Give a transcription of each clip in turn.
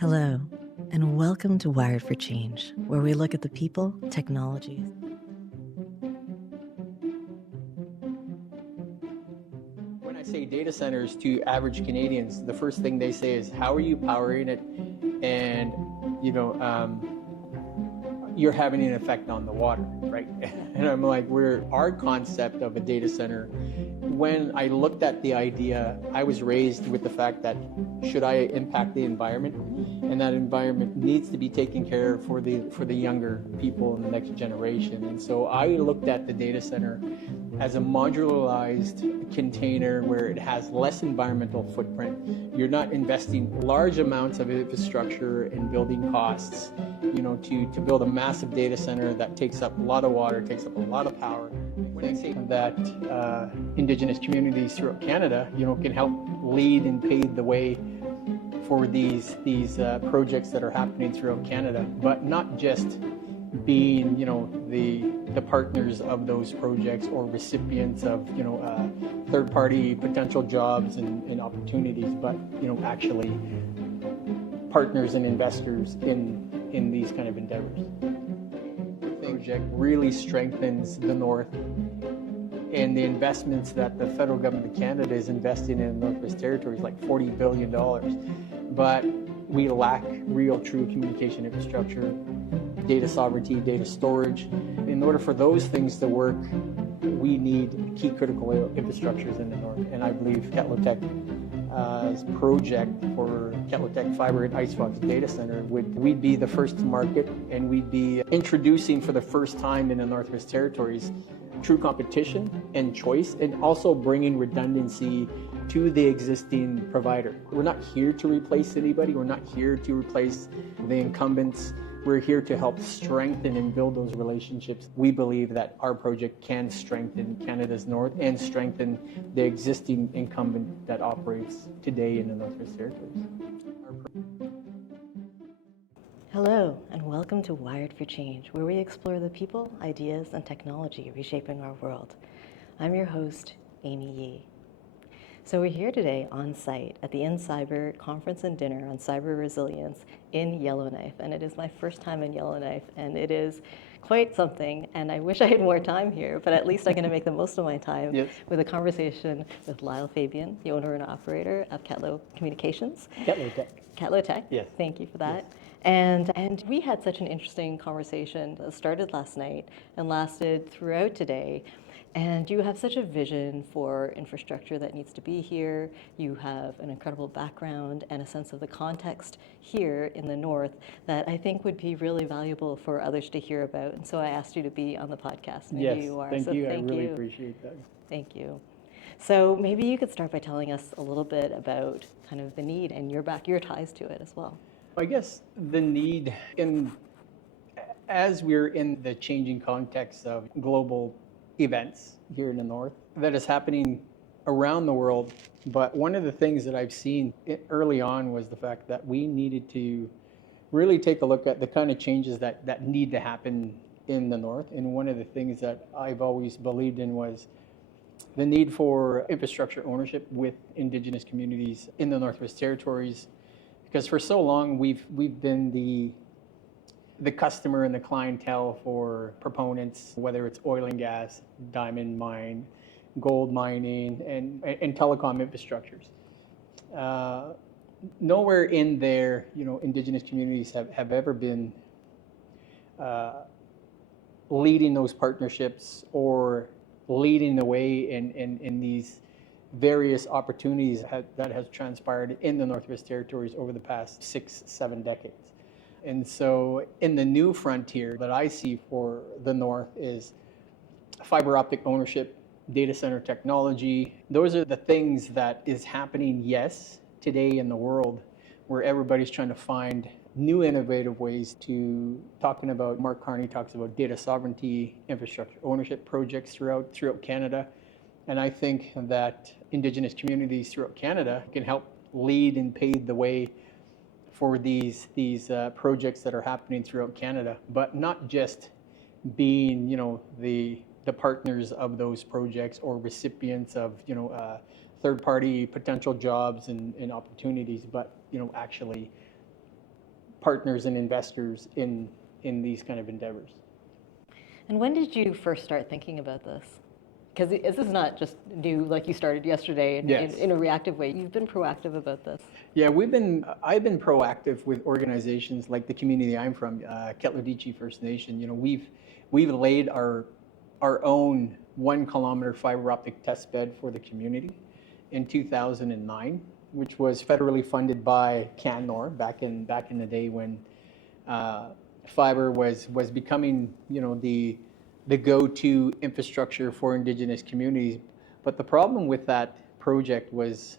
Hello, and welcome to Wired for Change, where we look at the people, technologies. When I say data centers to average Canadians, the first thing they say is, how are you powering it? And, you're having an effect on the water, right? And I'm like, our concept of a data center, when I looked at the idea, I was raised with the fact that should I impact the environment, and that environment needs to be taken care of for the younger people in the next generation. And so I looked at the data center as a modularized container where it has less environmental footprint. You're not investing large amounts of infrastructure and building costs, to build a massive data center that takes up a lot of water, takes up a lot of power. When I say that Indigenous communities throughout Canada, can help lead and pave the way for these projects that are happening throughout Canada, but not just being, the partners of those projects or recipients of, third-party potential jobs and opportunities, but, actually partners and investors in these kind of endeavors. The project really strengthens the North, and the investments that the federal government of Canada is investing in the Northwest Territories, like $40 billion. But we lack real, true communication infrastructure, data sovereignty, data storage. In order for those things to work, we need key critical infrastructures in the North. And I believe KatloTech's project for KatloTech Fiber and Icebox Data Center, we'd be the first to market, and we'd be introducing for the first time in the Northwest Territories true competition and choice, and also bringing redundancy to the existing provider. We're not here to replace anybody. We're not here to replace the incumbents. We're here to help strengthen and build those relationships. We believe that our project can strengthen Canada's North and strengthen the existing incumbent that operates today in the Northwest Territories. Hello, and welcome to Wired for Change, where we explore the people, ideas, and technology reshaping our world. I'm your host, Amy Yee. So we're here today on site at the InCyber Conference and Dinner on Cyber Resilience in Yellowknife, and it is my first time in Yellowknife, and it is quite something, and I wish I had more time here, but at least I'm going to make the most of my time with a conversation with Lyle Fabian, the owner and operator of KatloCommunications. KatloTech. Yes. Thank you for that. Yes. And we had such an interesting conversation that started last night and lasted throughout today. And you have such a vision for infrastructure that needs to be here. You have an incredible background and a sense of the context here in the North that I think would be really valuable for others to hear about. And so I asked you to be on the podcast. And yes, here you are. Thank you. Thank I really you. appreciate that. Thank you. So maybe you could start by telling us a little bit about kind of the need and your ties to it as well. I guess the need, as we're in the changing context of global events here in the North that is happening around the world, but one of the things that I've seen early on was the fact that we needed to really take a look at the kind of changes that need to happen in the North. And one of the things that I've always believed in was the need for infrastructure ownership with Indigenous communities in the Northwest Territories, because for so long we've been the customer and the clientele for proponents, whether it's oil and gas, diamond mine, gold mining, and telecom infrastructures. Nowhere in there, Indigenous communities have ever been leading those partnerships or leading the way in these various opportunities that has transpired in the Northwest Territories over the past 6-7 decades. And so in the new frontier that I see for the North is fiber optic ownership, data center technology. Those are the things that is happening, yes, today in the world, where everybody's trying to find new innovative ways to talking about, Mark Carney talks about data sovereignty, infrastructure ownership projects throughout Canada. And I think that Indigenous communities throughout Canada can help lead and pave the way for these projects that are happening throughout Canada, but not just being, the partners of those projects or recipients of, third-party potential jobs and opportunities, but actually partners and investors in these kind of endeavors. And when did you first start thinking about this? Because this is not just new, like you started yesterday in a reactive way. You've been proactive about this. Yeah, I've been proactive with organizations like the community I'm from, KatloTech First Nation. You know, we've laid our own 1 kilometer fiber optic test bed for the community in 2009, which was federally funded by CanNor back in the day when fiber was becoming, you know, the go-to infrastructure for Indigenous communities. But the problem with that project was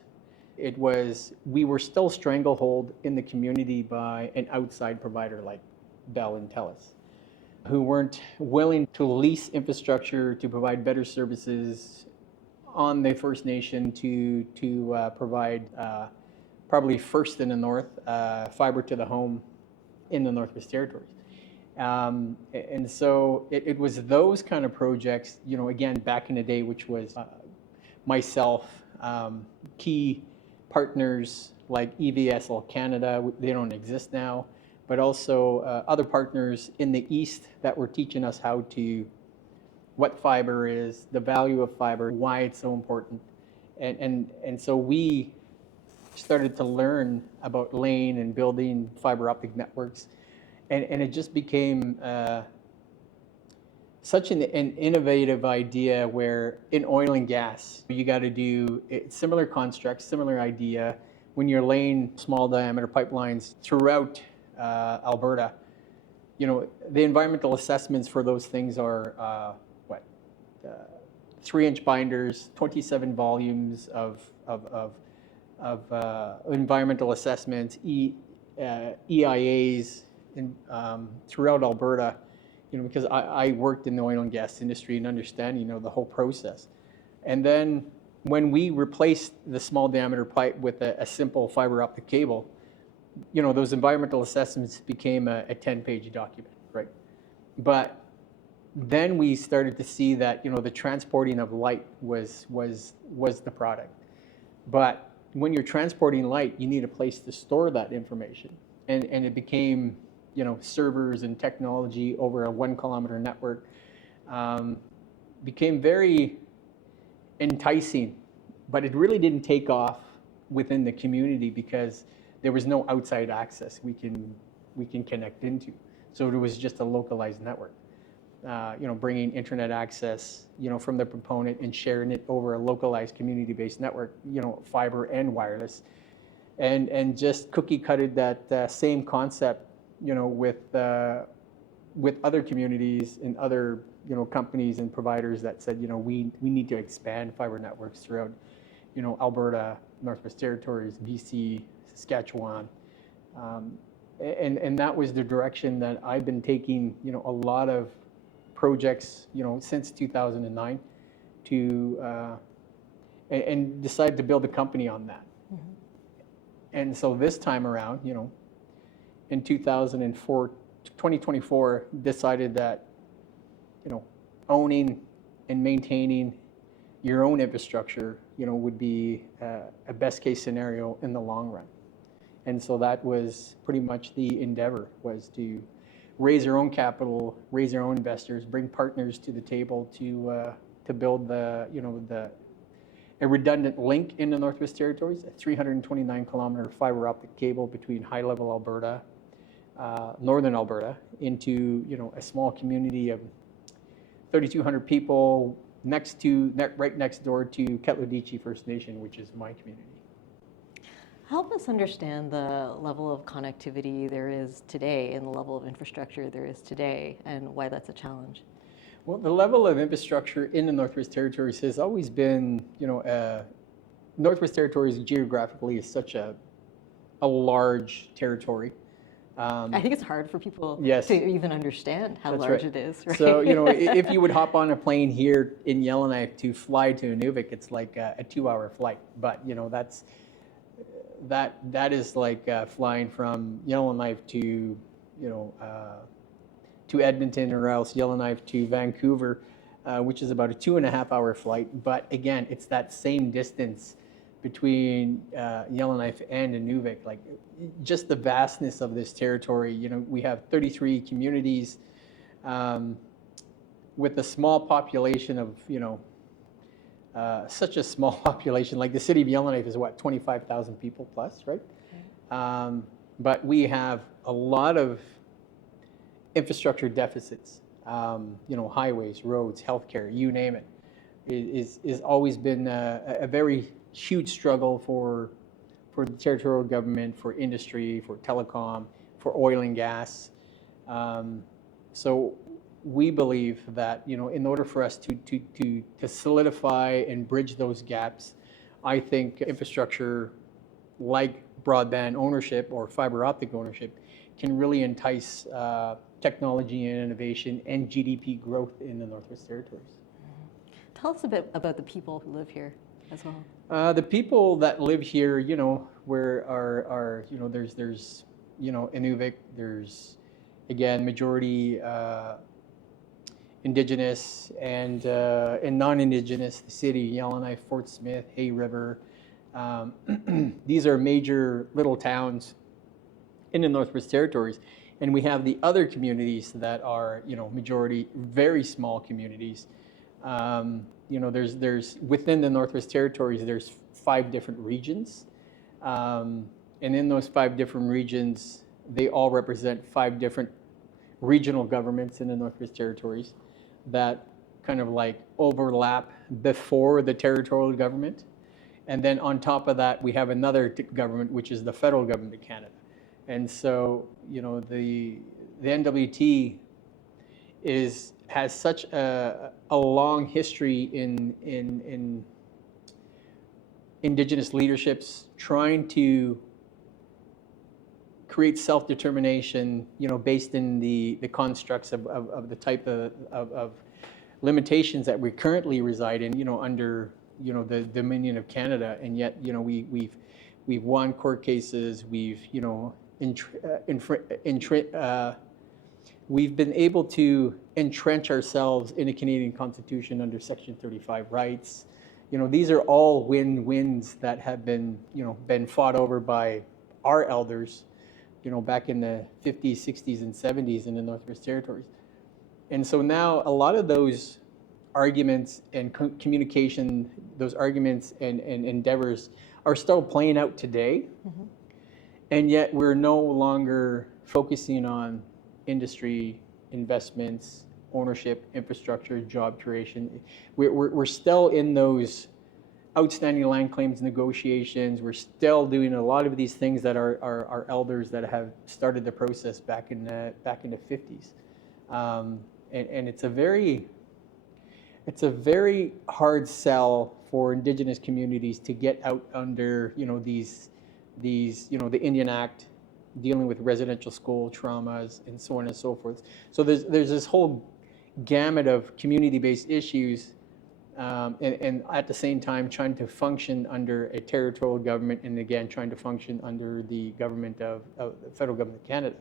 we were still stranglehold in the community by an outside provider like Bell and Telus, who weren't willing to lease infrastructure to provide better services on the First Nation to provide probably first in the north fiber to the home in the Northwest Territories. And so it was those kind of projects, you know, again, back in the day, which was myself, key partners like EVSL Canada, they don't exist now, but also other partners in the East that were teaching us what fiber is, the value of fiber, why it's so important. And so we started to learn about laying and building fiber optic networks. And it just became such an innovative idea where in oil and gas, you got to do similar constructs, similar idea. When you're laying small diameter pipelines throughout Alberta, you know, the environmental assessments for those things are 3-inch binders, 27 volumes of environmental assessments, EIAs throughout Alberta. You know, because I worked in the oil and gas industry and understand, you know, the whole process. And then when we replaced the small diameter pipe with a simple fiber optic cable, you know, those environmental assessments became a 10-page document, right? But then we started to see that, you know, the transporting of light was the product. But when you're transporting light, you need a place to store that information. And it became, you know, servers and technology over a 1 kilometer network became very enticing, but it really didn't take off within the community because there was no outside access we can connect into. So it was just a localized network. You know, bringing internet access, you know, from the proponent and sharing it over a localized community-based network, you know, fiber and wireless, and just cookie-cutted that same concept, you know, with other communities and other, you know, companies and providers that said, you know, we need to expand fiber networks throughout, you know, Alberta, Northwest Territories, BC, Saskatchewan, and that was the direction that I've been taking, you know, a lot of projects, you know, since 2009 and decided to build a company on that. Mm-hmm. And so this time around, you know, in 2024, decided that, you know, owning and maintaining your own infrastructure, you know, would be a best case scenario in the long run. And so that was pretty much the endeavor, was to raise our own capital, raise our own investors, bring partners to the table to build a redundant link in the Northwest Territories, a 329 kilometer fiber optic cable between high level Alberta, northern Alberta, into, you know, a small community of 3,200 people right next door to KatloTech First Nation, which is my community. Help us understand the level of connectivity there is today and the level of infrastructure there is today and why that's a challenge. Well, the level of infrastructure in the Northwest Territories has always been, you know, Northwest Territories geographically is such a large territory. I think it's hard for people yes. to even understand how large it is. Right? So, you know, if you would hop on a plane here in Yellowknife to fly to Inuvik, it's like a 2-hour flight. But, you know, that is like flying from Yellowknife to, you know, to Edmonton, or else Yellowknife to Vancouver, which is about a 2.5-hour flight. But again, it's that same distance between Yellowknife and Inuvik, like just the vastness of this territory. We have 33 communities with a small population of, such a small population. Like the city of Yellowknife is what, 25,000 people plus, right? Okay. But we have a lot of infrastructure deficits. Highways, roads, healthcare, you name it, is always been a very huge struggle for the territorial government, for industry, for telecom, for oil and gas. So we believe that in order for us to solidify and bridge those gaps, I think infrastructure like broadband ownership or fiber optic ownership can really entice technology and innovation and GDP growth in the Northwest Territories. Tell us a bit about the people who live here as well. The people that live here, where there's Inuvik, there's again majority Indigenous and non-Indigenous, the city, Yellowknife, Fort Smith, Hay River. These are major little towns in the Northwest Territories. And we have the other communities that are, majority very small communities. There's within the Northwest Territories, there's 5 different regions. And in those 5 different regions, they all represent 5 different regional governments in the Northwest Territories that kind of like overlap before the territorial government. And then on top of that, we have another government, which is the federal government of Canada. And so, the NWT has such a long history in Indigenous leaderships trying to create self-determination, based in the constructs of the type of limitations that we currently reside in, under, the Dominion of Canada. And yet, we've won court cases, we've, we've been able to entrench ourselves in a Canadian Constitution under Section 35 rights. These are all win-wins that have been fought over by our elders, back in the 50s, 60s, and 70s in the Northwest Territories. And so now a lot of those arguments and communication, those arguments and endeavors are still playing out today. Mm-hmm. And yet we're no longer focusing on industry, investments, ownership, infrastructure, job creation. We're still in those outstanding land claims negotiations. We're still doing a lot of these things that our elders that have started the process back in the 50s. And it's a very hard sell for Indigenous communities to get out under these the Indian Act, dealing with residential school traumas and so on and so forth. So there's this whole gamut of community-based issues, and at the same time trying to function under a territorial government, and again trying to function under the government of the federal government of Canada.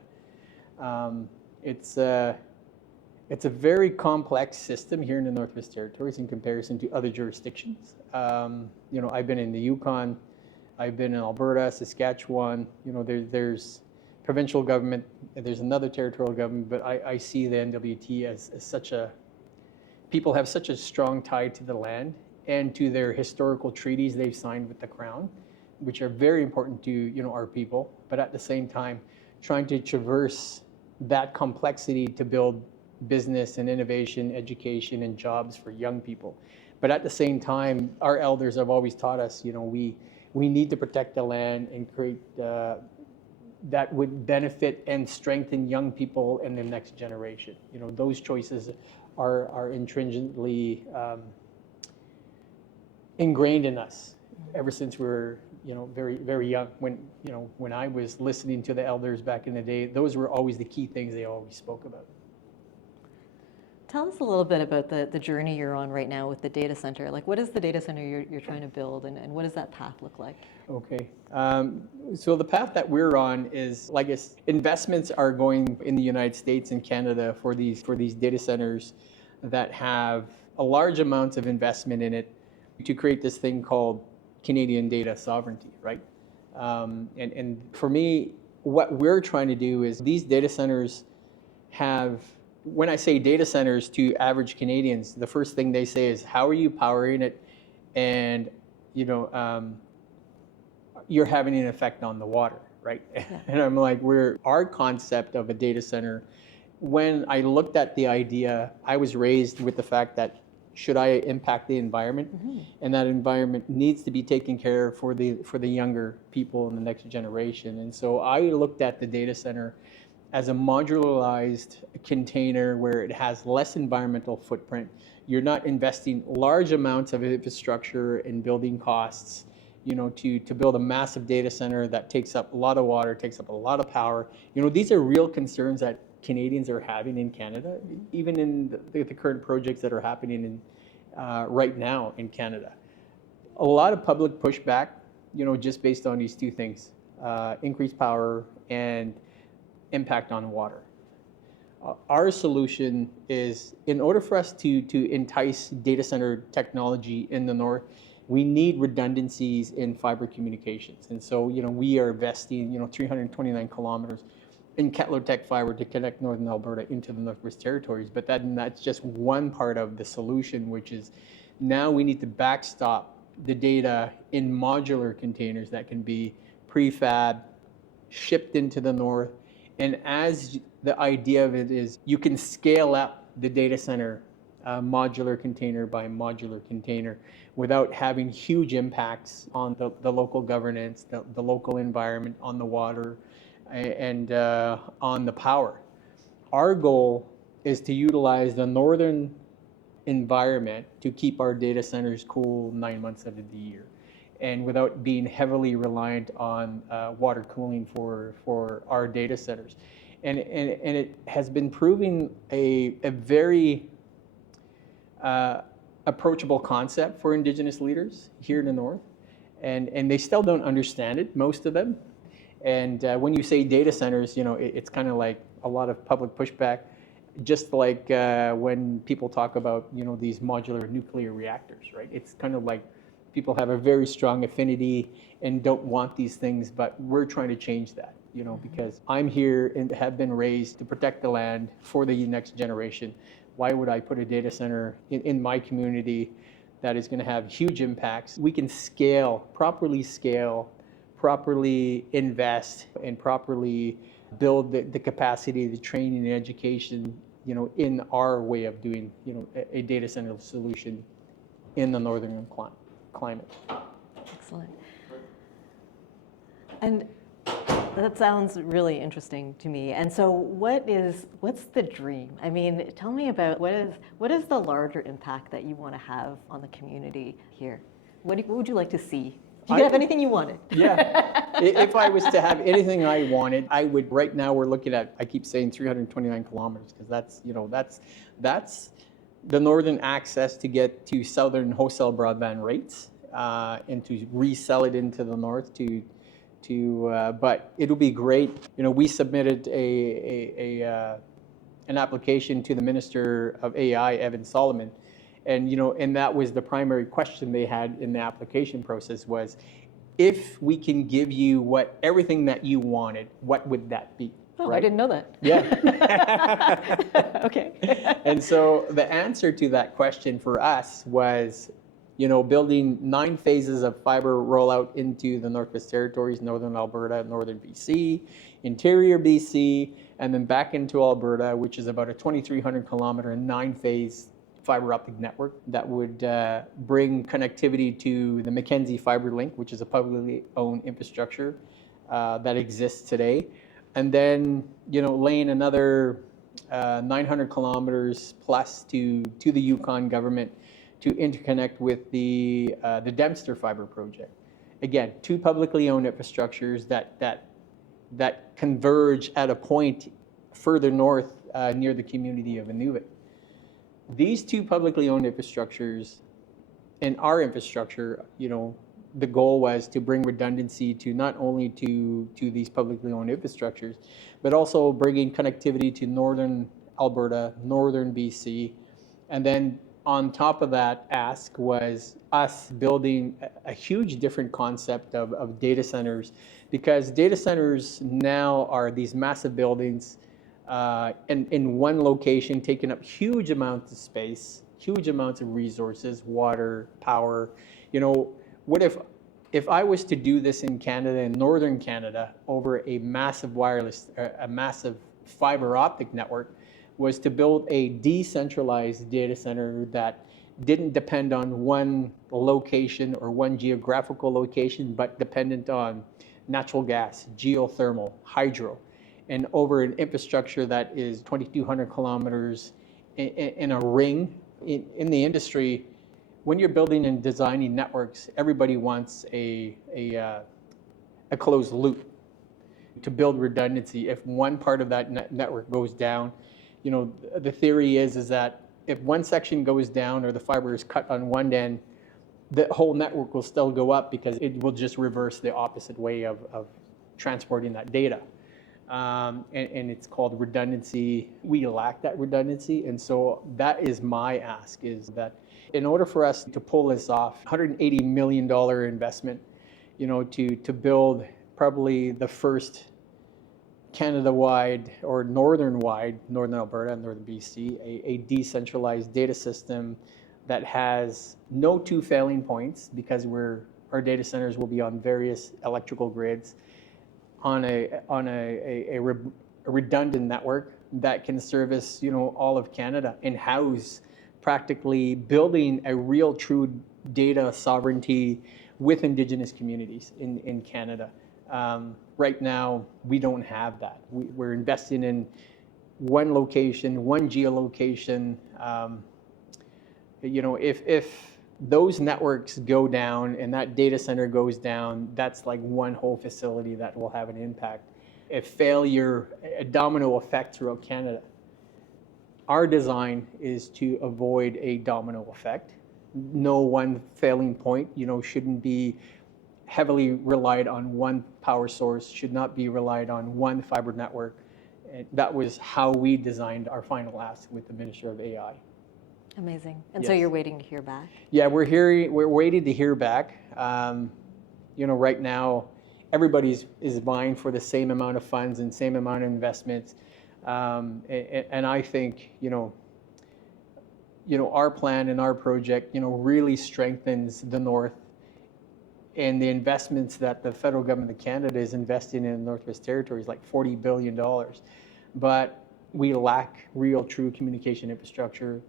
It's a very complex system here in the Northwest Territories in comparison to other jurisdictions. I've been in the Yukon, I've been in Alberta, Saskatchewan. There's provincial government, there's another territorial government, but I see the NWT as such a, people have such a strong tie to the land and to their historical treaties they've signed with the Crown, which are very important to our people, but at the same time trying to traverse that complexity to build business and innovation, education, and jobs for young people. But at the same time, our elders have always taught us, we need to protect the land and create that would benefit and strengthen young people and the next generation. Those choices are intrinsically ingrained in us ever since we were very, very young. When I was listening to the elders back in the day, those were always the key things they always spoke about. Tell us a little bit about the journey you're on right now with the data center. Like, what is the data center you're trying to build, and what does that path look like? Okay. So the path that we're on is, like, investments are going in the United States and Canada for these data centers that have a large amount of investment in it to create this thing called Canadian data sovereignty, right? And for me, what we're trying to do is these data centers have, when I say data centers to average Canadians, the first thing they say is, how are you powering it? And, you're having an effect on the water, right? Yeah. And I'm like, our concept of a data center, when I looked at the idea, I was raised with the fact that should I impact the environment? Mm-hmm. And that environment needs to be taken care of for the younger people in the next generation. And so I looked at the data center as a modularized container where it has less environmental footprint. You're not investing large amounts of infrastructure and building costs, to build a massive data center that takes up a lot of water, takes up a lot of power. These are real concerns that Canadians are having in Canada, even in the current projects that are happening in right now in Canada. A lot of public pushback, just based on these two things, increased power and impact on water. Our solution is, in order for us to entice data center technology in the north, we need redundancies in fiber communications. And so, we are investing, 329 kilometers in KatloTech fiber to connect Northern Alberta into the Northwest Territories. But that's just one part of the solution, which is now we need to backstop the data in modular containers that can be prefab, shipped into the north. And as the idea of it is, you can scale up the data center modular container by modular container without having huge impacts on the local governance, the local environment, on the water, and on the power. Our goal is to utilize the northern environment to keep our data centers cool 9 months out of the year, and without being heavily reliant on water cooling for our data centers. And it has been proving a very approachable concept for Indigenous leaders here in the north, and they still don't understand it, most of them. And when you say data centers, it's kind of like a lot of public pushback, just like when people talk about, these modular nuclear reactors, right? It's kind of like people have a very strong affinity and don't want these things, but we're trying to change that, because I'm here and have been raised to protect the land for the next generation. Why would I put a data center in my community that is going to have huge impacts? We can properly invest, and properly build the capacity, the training and education, in our way of doing, a data center solution in the northern climate. Excellent. And that sounds really interesting to me. And so what's the dream? I mean, tell me about what is the larger impact that you want to have on the community here? What would you like to see? If you could have anything you wanted. Yeah. If I was to have anything I wanted, I would. Right now we're looking at, I keep saying 329 kilometers, because that's the northern access to get to southern wholesale broadband rates, and to resell it into the north but it'll be great. We submitted an application to the Minister of AI, Evan Solomon, and that was the primary question they had in the application process was, if we can give you everything that you wanted, what would that be? Oh, right? I didn't know that. Yeah. Okay. And so the answer to that question for us was, building 9 phases of fiber rollout into the Northwest Territories, Northern Alberta, Northern BC, Interior BC, and then back into Alberta, which is about a 2,300 kilometer 9-phase fiber optic network that would bring connectivity to the Mackenzie Fiber Link, which is a publicly owned infrastructure that exists today. And then, laying another 900 kilometers plus to the Yukon government to interconnect with the Dempster Fiber project. Again, 2 publicly owned infrastructures that converge at a point further north near the community of Inuvik. These 2 publicly owned infrastructures and our infrastructure, the goal was to bring redundancy to not only to these publicly owned infrastructures, but also bringing connectivity to northern Alberta, northern BC, and then on top of that ask was us building a huge different concept of data centers, because data centers now are these massive buildings in one location, taking up huge amounts of space, huge amounts of resources, water, power. What if I was to do this in Canada, in northern Canada, over a massive a massive fiber optic network, was to build a decentralized data center that didn't depend on one location or one geographical location, but dependent on natural gas, geothermal, hydro, and over an infrastructure that is 2,200 kilometers in a ring. In the industry, when you're building and designing networks, everybody wants a closed loop to build redundancy. If one part of that network goes down, the theory is that if one section goes down or the fiber is cut on one end, the whole network will still go up because it will just reverse the opposite way of transporting that data. And it's called redundancy. We lack that redundancy. And so that is my ask, is that in order for us to pull this off, $180 million investment, to build probably the first Canada-wide or northern-wide, northern Alberta, northern BC, a decentralized data system that has no two failing points, because our data centers will be on various electrical grids on a redundant network that can service all of Canada and house practically building a real true data sovereignty with Indigenous communities in Canada. Right now, we don't have that. We're investing in one location, one geolocation. If those networks go down and that data center goes down, that's like one whole facility that will have an impact. A failure, a domino effect throughout Canada. Our design is to avoid a domino effect. No one failing point, shouldn't be heavily relied on one power source, should not be relied on one fiber network. And that was how we designed our final ask with the Minister of AI. Amazing. And yes. So you're waiting to hear back? Yeah, we're waiting to hear back. Right now, everybody is vying for the same amount of funds and same amount of investments. And I think, our plan and our project, really strengthens the North, and the investments that the federal government of Canada is investing in the Northwest Territories, like $40 billion. But we lack real, true communication infrastructure,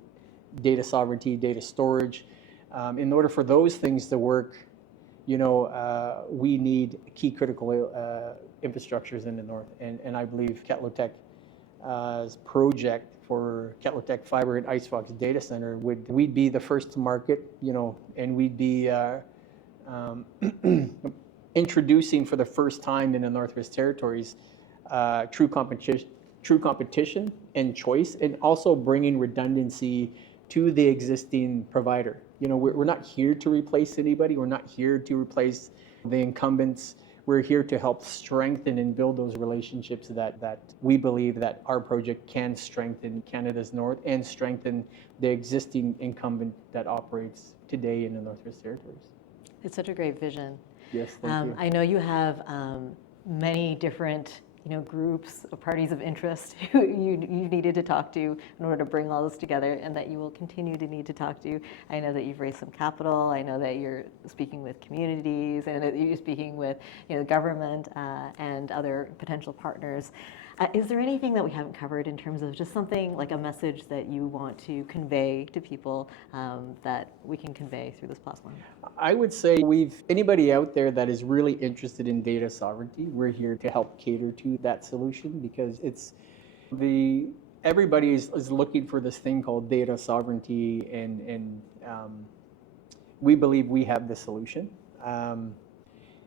data sovereignty, data storage. In order for those things to work, we need key critical infrastructures in the North. And I believe KatloTech's project for KatloTech Fiber and Icebox Data Center, we'd be the first to market, and we'd be introducing for the first time in the Northwest Territories true competition and choice, and also bringing redundancy to the existing provider. We're not here to replace anybody. We're not here to replace the incumbents. We're here to help strengthen and build those relationships that we believe that our project can strengthen Canada's North and strengthen the existing incumbent that operates today in the Northwest Territories. It's such a great vision. Yes, thank you. I know you have many different groups or parties of interest who you needed to talk to in order to bring all this together, and that you will continue to need to talk to. I know that you've raised some capital. I know that you're speaking with communities, and that you're speaking with government and other potential partners. Is there anything that we haven't covered in terms of just something like a message that you want to convey to people that we can convey through this platform? I would say anybody out there that is really interested in data sovereignty, we're here to help cater to that solution, because everybody is looking for this thing called data sovereignty, and we believe we have the solution, and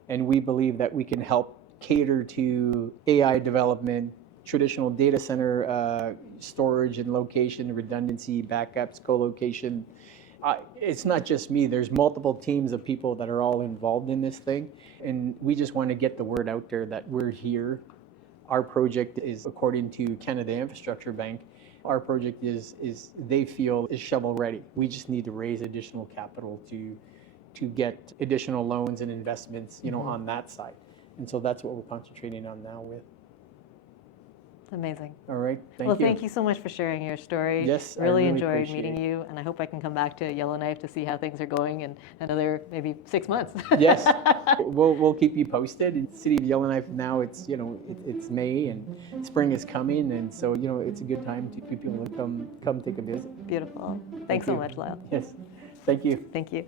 we believe that we can help cater to AI development, traditional data center storage and location, redundancy, backups, co-location. It's not just me. There's multiple teams of people that are all involved in this thing. And we just want to get the word out there that we're here Our project is, according to Canada Infrastructure Bank, our project is they feel is shovel ready. We just need to raise additional capital to get additional loans and investments, on that side. And so that's what we're concentrating on now with. Amazing. All right. Thank you. Well, thank you so much for sharing your story. Yes, I really really enjoyed appreciate meeting it. you, and I hope I can come back to Yellowknife to see how things are going in another maybe 6 months. Yes, we'll keep you posted. In the city of Yellowknife now, it's it's May and spring is coming, and so it's a good time to people to come take a visit. Beautiful. Thanks so you. much, Lyle. Yes, thank you. Thank you.